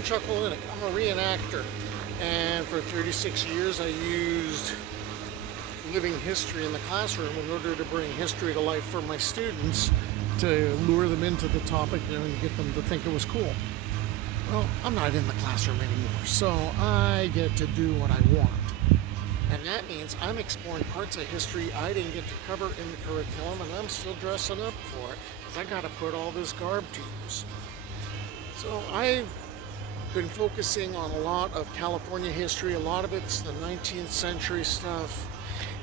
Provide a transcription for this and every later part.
I'm Chuck Linick. I'm a reenactor, and for 36 years I used living history in the classroom in order to bring history to life for my students, to lure them into the topic, and get them to think it was cool. Well, I'm not in the classroom anymore, so I get to do what I want. And that means I'm exploring parts of history I didn't get to cover in the curriculum, and I'm still dressing up for it, because I got to put all this garb to use. So I've been focusing on a lot of California history. A lot of it's the 19th century stuff.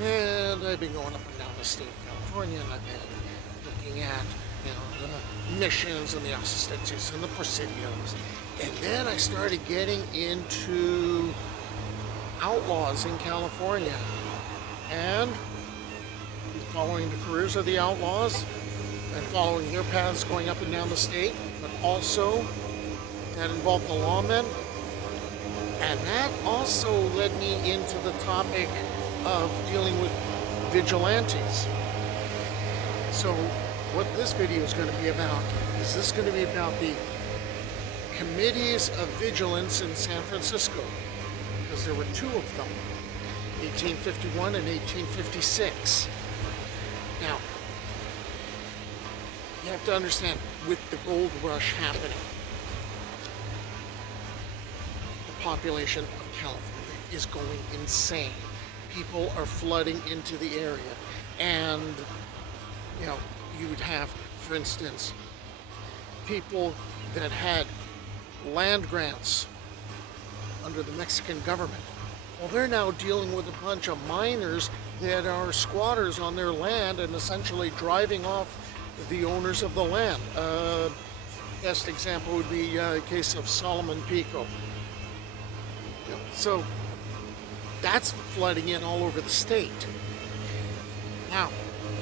And I've been going up and down the state of California, and I've been looking at, the missions and the assistentes and the presidios. And then I started getting into outlaws in California, and following the careers of the outlaws and following their paths going up and down the state, but also that involved the lawmen. And that also led me into the topic of dealing with vigilantes. So what this video is going to be about is the committees of vigilance in San Francisco, because there were two of them, 1851 and 1856. Now, you have to understand, with the gold rush happening, the population of California is going insane. People are flooding into the area, and you would have, for instance, people that had land grants under the Mexican government. Well, they're now dealing with a bunch of miners that are squatters on their land and essentially driving off the owners of the land. Best example would be a case of Solomon Pico. So that's flooding in all over the state. Now,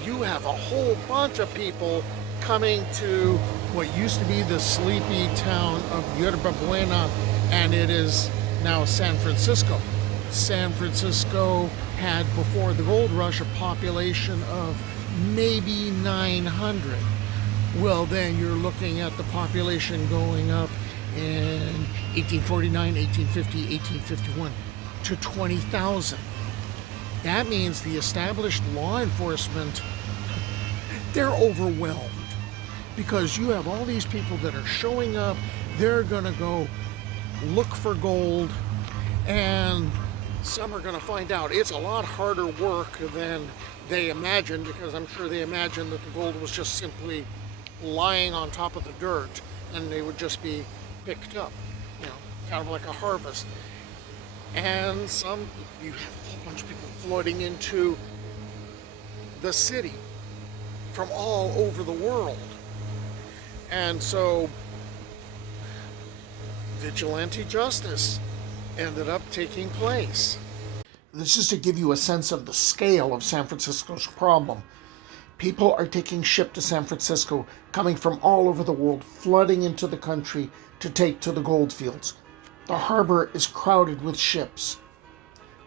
you have a whole bunch of people coming to what used to be the sleepy town of Yerba Buena, and it is now San Francisco. San Francisco had, before the gold rush, a population of maybe 900. Well, then you're looking at the population going up in 1849, 1850, 1851 to 20,000. That means the established law enforcement, they're overwhelmed, because you have all these people that are showing up. They're going to go look for gold, and some are going to find out it's a lot harder work than they imagined, because I'm sure they imagined that the gold was just simply lying on top of the dirt and they would just be picked up, kind of like a harvest. And you have a whole bunch of people flooding into the city from all over the world. And so vigilante justice ended up taking place. This is to give you a sense of the scale of San Francisco's problem. People are taking ship to San Francisco, coming from all over the world, flooding into the country to take to the gold fields. The harbor is crowded with ships.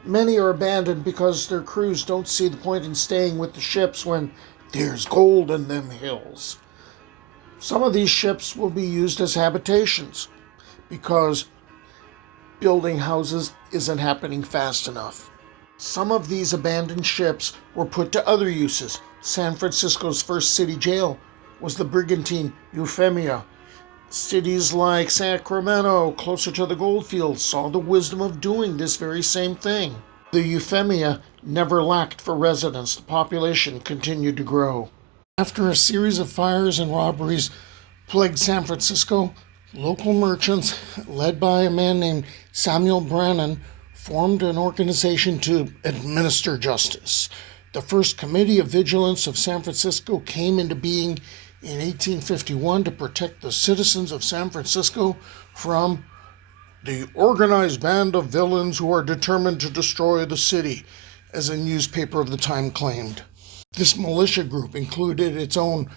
Many are abandoned because their crews don't see the point in staying with the ships when there's gold in them hills. Some of these ships will be used as habitations, because building houses isn't happening fast enough. Some of these abandoned ships were put to other uses. San Francisco's first city jail was the Brigantine Euphemia. Cities like Sacramento, closer to the goldfields, saw the wisdom of doing this very same thing. The Euphemia never lacked for residents. The population continued to grow. After a series of fires and robberies plagued San Francisco, local merchants, led by a man named Samuel Brannan, formed an organization to administer justice. The first Committee of Vigilance of San Francisco came into being in 1851 to protect the citizens of San Francisco from the organized band of villains who are determined to destroy the city, as a newspaper of the time claimed. This militia group included its own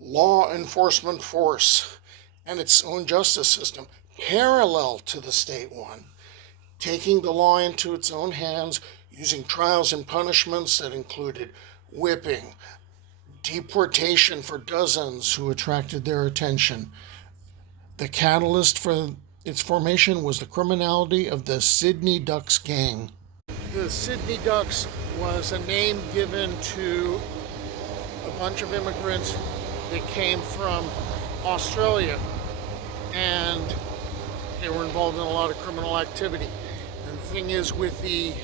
law enforcement force and its own justice system, parallel to the state one, taking the law into its own hands, using trials and punishments that included whipping, deportation for dozens who attracted their attention. The catalyst for Its formation was the criminality of the Sydney Ducks gang. The Sydney Ducks was a name given to a bunch of immigrants that came from Australia, and they were involved in a lot of criminal activity. And the thing is, with the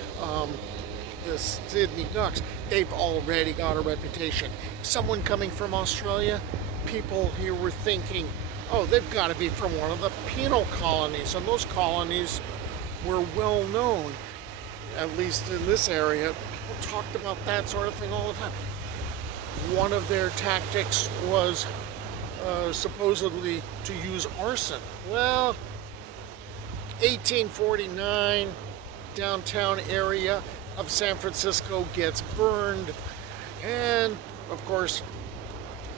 Sydney Ducks, they've already got a reputation. Someone coming from Australia, people here were thinking, oh, they've got to be from one of the penal colonies, and those colonies were well known, at least in this area. People talked about that sort of thing all the time. One of their tactics was supposedly to use arson. Well, 1849, downtown area of San Francisco gets burned, and of course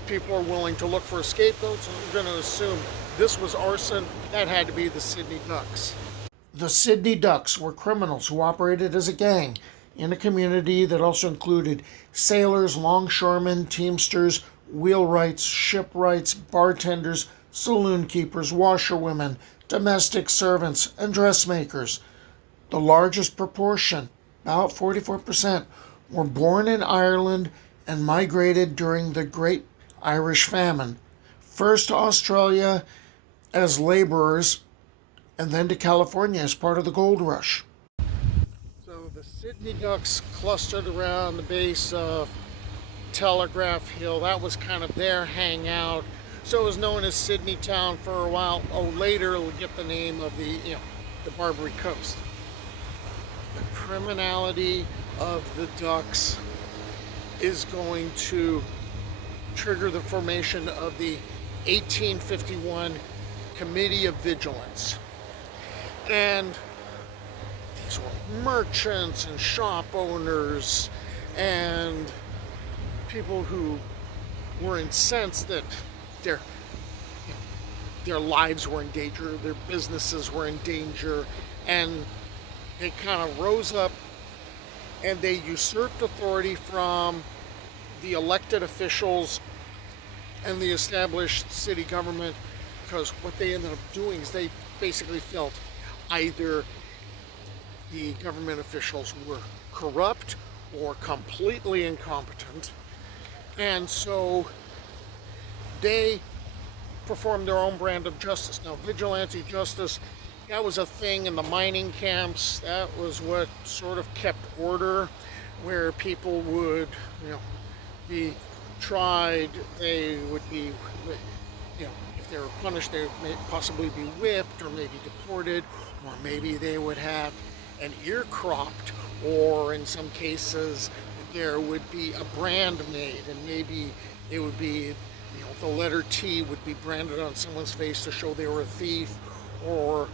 people are willing to look for a scapegoat, so we're going to assume this was arson. That had to be the Sydney Ducks. The Sydney Ducks were criminals who operated as a gang in a community that also included sailors, longshoremen, teamsters, wheelwrights, shipwrights, bartenders, saloon keepers, washerwomen, domestic servants, and dressmakers. The largest proportion, about 44%, were born in Ireland and migrated during the Great Irish Famine, first to Australia as laborers and then to California as part of the gold rush. So the Sydney Ducks clustered around the base of Telegraph Hill. That was kind of their hangout. So it was known as Sydney Town for a while. Oh, later it'll get the name of the Barbary Coast. The criminality of the Ducks is going to trigger the formation of the 1851 Committee of Vigilance. And these were merchants and shop owners and people who were incensed that their lives were in danger, their businesses were in danger, and they kind of rose up and they usurped authority from the elected officials and the established city government, because what they ended up doing is they basically felt either the government officials were corrupt or completely incompetent, and so they performed their own brand of justice. Now, vigilante justice, that was a thing in the mining camps. That was what sort of kept order, where people would, be tried. They would be, if they were punished, they would possibly be whipped or maybe deported, or maybe they would have an ear cropped, or in some cases there would be a brand made, and maybe it would be, the letter T would be branded on someone's face to show they were a thief, or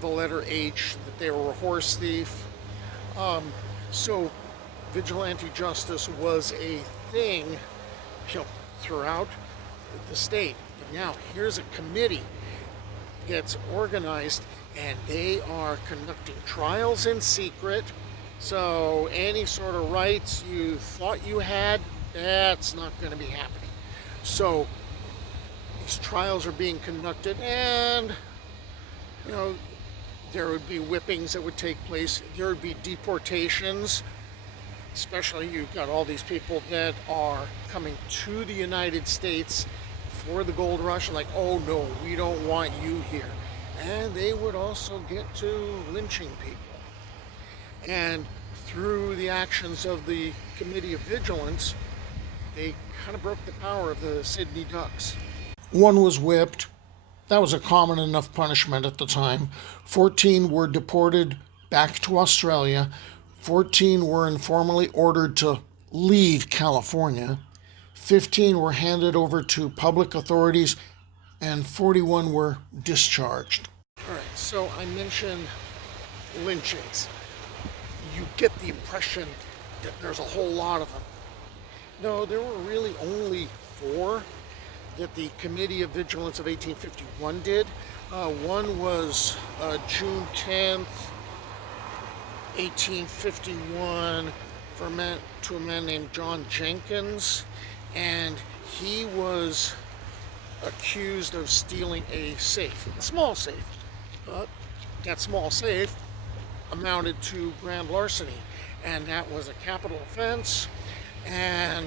the letter H that they were a horse thief. So vigilante justice was a thing, throughout the state. But now here's a committee that's organized, and they are conducting trials in secret. So any sort of rights you thought you had, that's not going to be happening. So these trials are being conducted, and there would be whippings that would take place. There would be deportations, especially you've got all these people that are coming to the United States for the gold rush, like, oh no, we don't want you here. And they would also get to lynching people. And through the actions of the Committee of Vigilance, they kind of broke the power of the Sydney Ducks. One was whipped. That was a common enough punishment at the time. 14 were deported back to Australia. 14 were informally ordered to leave California. 15 were handed over to public authorities, and 41 were discharged. All right, so I mentioned lynchings. You get the impression that there's a whole lot of them. No, there were really only 4 that the Committee of Vigilance of 1851 did. One was June 10th, 1851, to a man named John Jenkins, and he was accused of stealing a safe, a small safe, But that small safe amounted to grand larceny, and that was a capital offense, and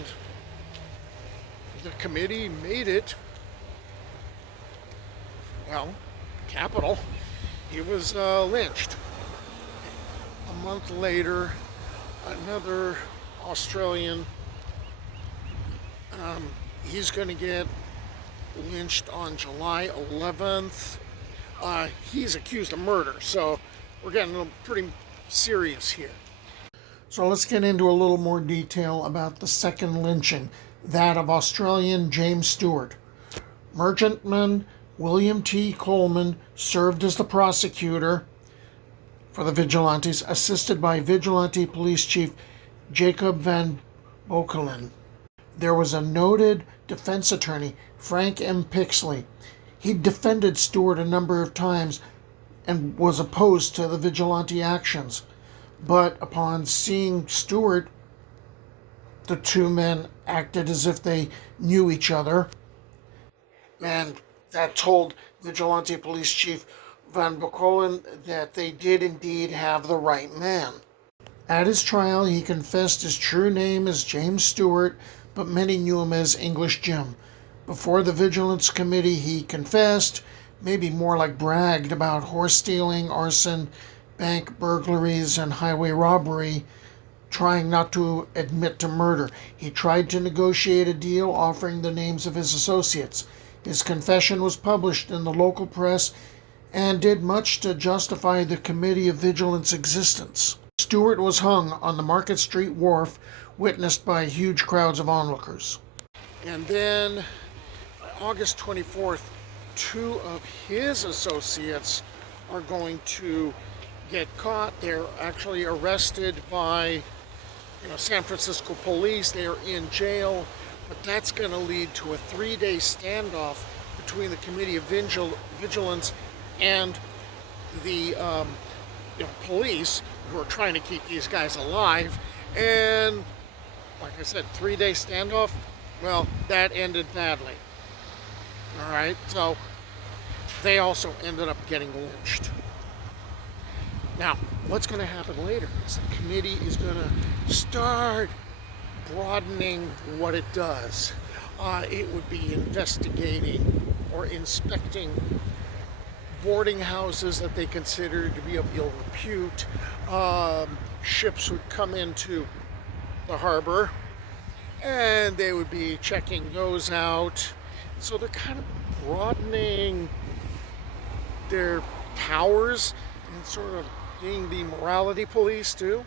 the committee made it, well, capital. He was lynched. A month later, another Australian, he's going to get lynched on July 11th. He's accused of murder, so we're getting pretty serious here. So let's get into a little more detail about the second lynching, that of Australian James Stewart. Merchantman William T. Coleman served as the prosecutor for the Vigilantes, assisted by Vigilante Police Chief Jacob Van Bokkelen. There was a noted defense attorney, Frank M. Pixley. He defended Stewart a number of times and was opposed to the vigilante actions. But upon seeing Stewart, the two men acted as if they knew each other, and that told Vigilante Police Chief Van Bokkelen that they did indeed have the right man. At his trial, he confessed his true name as James Stewart, but many knew him as English Jim. Before the Vigilance Committee, he confessed, maybe more like bragged, about horse stealing, arson, bank burglaries, and highway robbery, trying not to admit to murder. He tried to negotiate a deal offering the names of his associates. His confession was published in the local press and did much to justify the Committee of Vigilance existence. Stewart was hung on the Market Street wharf, witnessed by huge crowds of onlookers. And then, August 24th, two of his associates are going to get caught. They're actually arrested by San Francisco police. They are in jail, but that's going to lead to a 3-day standoff between the Committee of Vigilance and the police, who are trying to keep these guys alive. And like I said, 3-day standoff, well, that ended badly. All right, so they also ended up getting lynched. Now, what's going to happen later is the committee is going to start broadening what it does. It would be investigating or inspecting boarding houses that they considered to be of ill repute. Ships would come into the harbor and they would be checking those out. So they're kind of broadening their powers and sort of being the morality police too.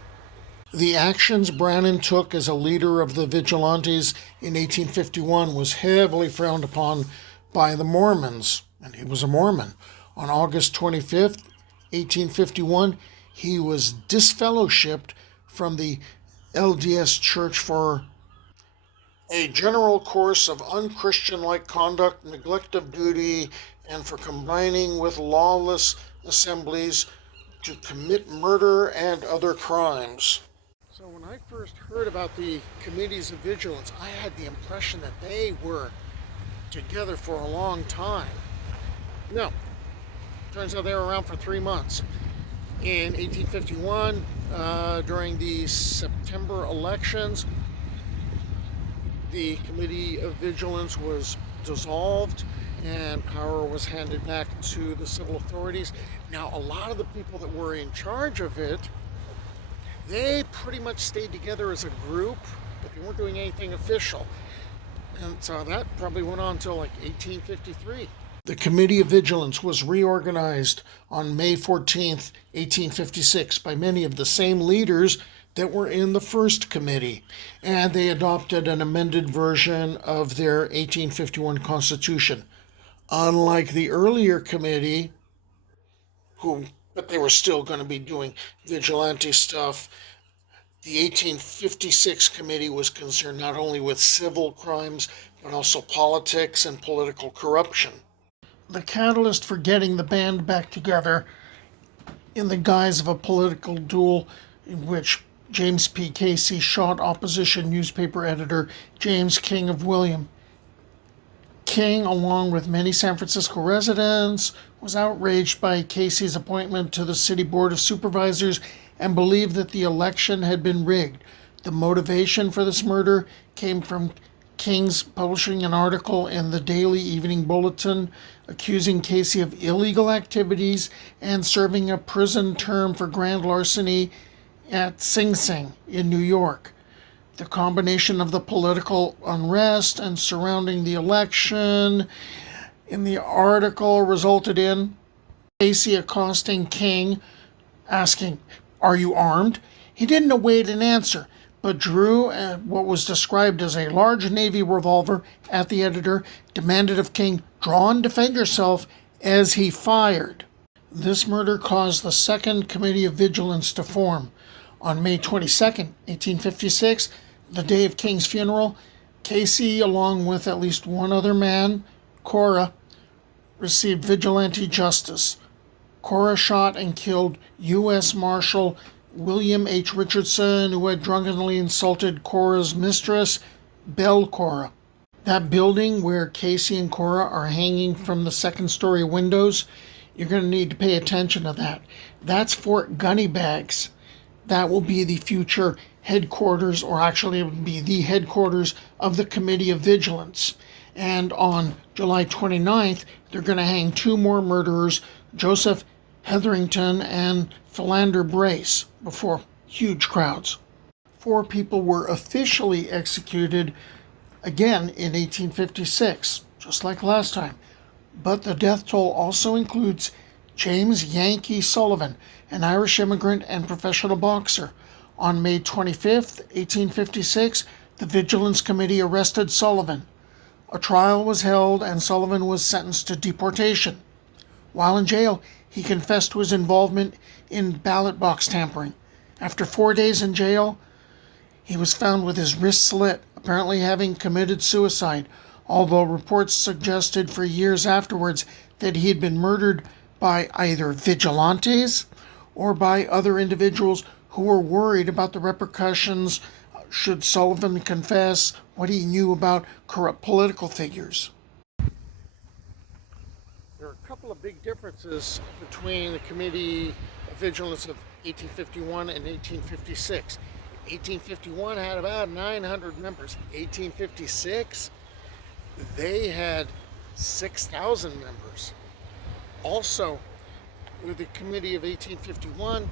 The actions Brannan took as a leader of the Vigilantes in 1851 was heavily frowned upon by the Mormons, and he was a Mormon. On August 25th, 1851, he was disfellowshipped from the LDS Church for a general course of unchristian-like conduct, neglect of duty, and for combining with lawless assemblies to commit murder and other crimes. So when I first heard about the committees of vigilance, I had the impression that they were together for a long time. No, turns out they were around for 3 months. In 1851, during the September elections, the Committee of Vigilance was dissolved and power was handed back to the civil authorities. Now, a lot of the people that were in charge of it, they pretty much stayed together as a group, but they weren't doing anything official. And so that probably went on until like 1853. The Committee of Vigilance was reorganized on May 14th, 1856 by many of the same leaders that were in the first committee, and they adopted an amended version of their 1851 Constitution. Unlike the earlier committee, but they were still going to be doing vigilante stuff, the 1856 committee was concerned not only with civil crimes, but also politics and political corruption. The catalyst for getting the band back together in the guise of a political duel in which James P. Casey shot opposition newspaper editor James King of William. King, along with many San Francisco residents, was outraged by Casey's appointment to the City Board of Supervisors and believed that the election had been rigged. The motivation for this murder came from King's publishing an article in the Daily Evening Bulletin accusing Casey of illegal activities and serving a prison term for grand larceny at Sing Sing in New York. The combination of the political unrest and surrounding the election in the article resulted in Casey accosting King, asking, "Are you armed?" He didn't await an answer, but drew what was described as a large Navy revolver at the editor, demanded of King, "Draw and defend yourself," as he fired. This murder caused the Second Committee of Vigilance to form. On May 22nd, 1856, the day of King's funeral, Casey, along with at least one other man, Cora, received vigilante justice. Cora shot and killed U.S. Marshal William H. Richardson, who had drunkenly insulted Cora's mistress, Belle Cora. That building where Casey and Cora are hanging from the second-story windows, you're going to need to pay attention to that. That's Fort Gunnybags. That will be the future headquarters, or actually it would be the headquarters of the Committee of Vigilance. And on July 29th, they're going to hang two more murderers, Joseph Hetherington and Philander Brace, before huge crowds. 4 people were officially executed again in 1856, just like last time. But the death toll also includes James Yankee Sullivan, an Irish immigrant and professional boxer. On May 25th, 1856, the Vigilance Committee arrested Sullivan. A trial was held and Sullivan was sentenced to deportation. While in jail, he confessed to his involvement in ballot box tampering. After 4 days in jail, he was found with his wrist slit, apparently having committed suicide, although reports suggested for years afterwards that he had been murdered by either vigilantes or by other individuals who were worried about the repercussions should Sullivan confess what he knew about corrupt political figures. There are a couple of big differences between the Committee of Vigilance of 1851 and 1856. 1851 had about 900 members. 1856, they had 6,000 members. Also, with the Committee of 1851,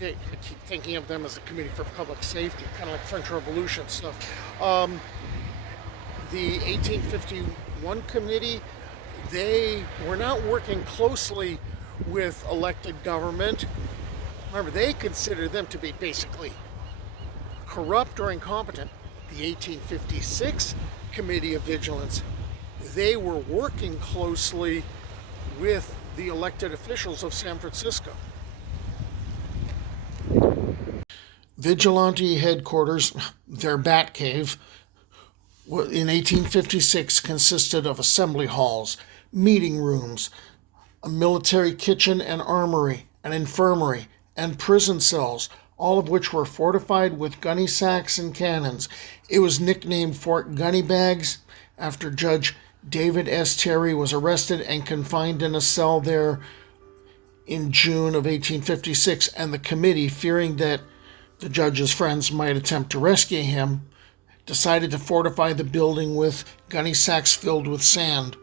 I keep thinking of them as a Committee for Public Safety, kind of like French Revolution stuff. The 1851 committee, they were not working closely with elected government. Remember, they considered them to be basically corrupt or incompetent. The 1856 Committee of Vigilance, they were working closely with the elected officials of San Francisco. Vigilante headquarters, their Bat Cave, in 1856 consisted of assembly halls, meeting rooms, a military kitchen and armory, an infirmary, and prison cells, all of which were fortified with gunny sacks and cannons. It was nicknamed Fort Gunnybags after Judge David S. Terry was arrested and confined in a cell there in June of 1856, and the committee, fearing that the judge's friends might attempt to rescue him, decided to fortify the building with gunny sacks filled with sand.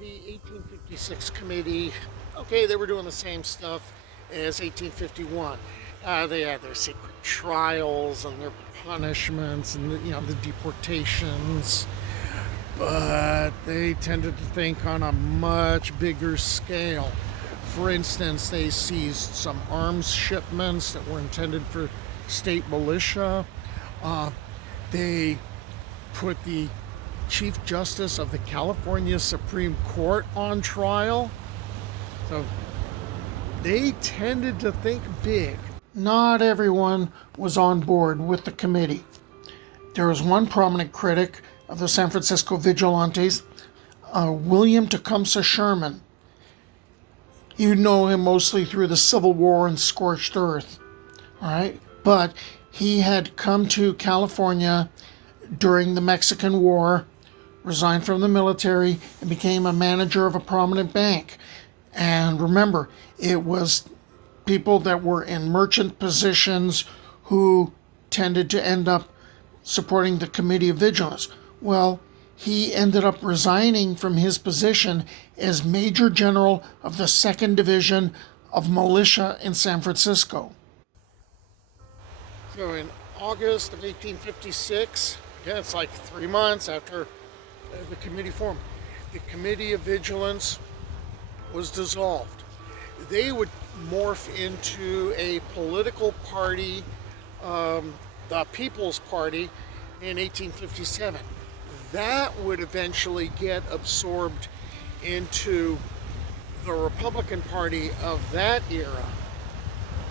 The 1856 committee, they were doing the same stuff as 1851. They had their secret trials and their punishments and the deportations, but they tended to think on a much bigger scale. For instance, they seized some arms shipments that were intended for state militia. They put the Chief Justice of the California Supreme Court on trial. So they tended to think big. Not everyone was on board with the committee. There was one prominent critic of the San Francisco Vigilantes, William Tecumseh Sherman. You know him mostly through the Civil War and Scorched Earth, all right? But he had come to California during the Mexican War resigned from the military and became a manager of a prominent bank. And remember, it was people that were in merchant positions who tended to end up supporting the Committee of Vigilance. Well, he ended up resigning from his position as Major General of the 2nd Division of Militia in San Francisco. So in August of 1856, again, it's like 3 months after the committee formed, the Committee of Vigilance was dissolved. They would morph into a political party, the People's Party, in 1857. That would eventually get absorbed into the Republican Party of that era,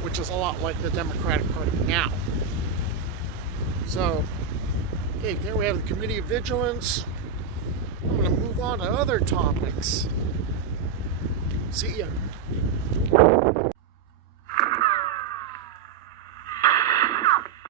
which is a lot like the Democratic Party now. So, okay, there we have the Committee of Vigilance. I'm going to move on to other topics. See ya.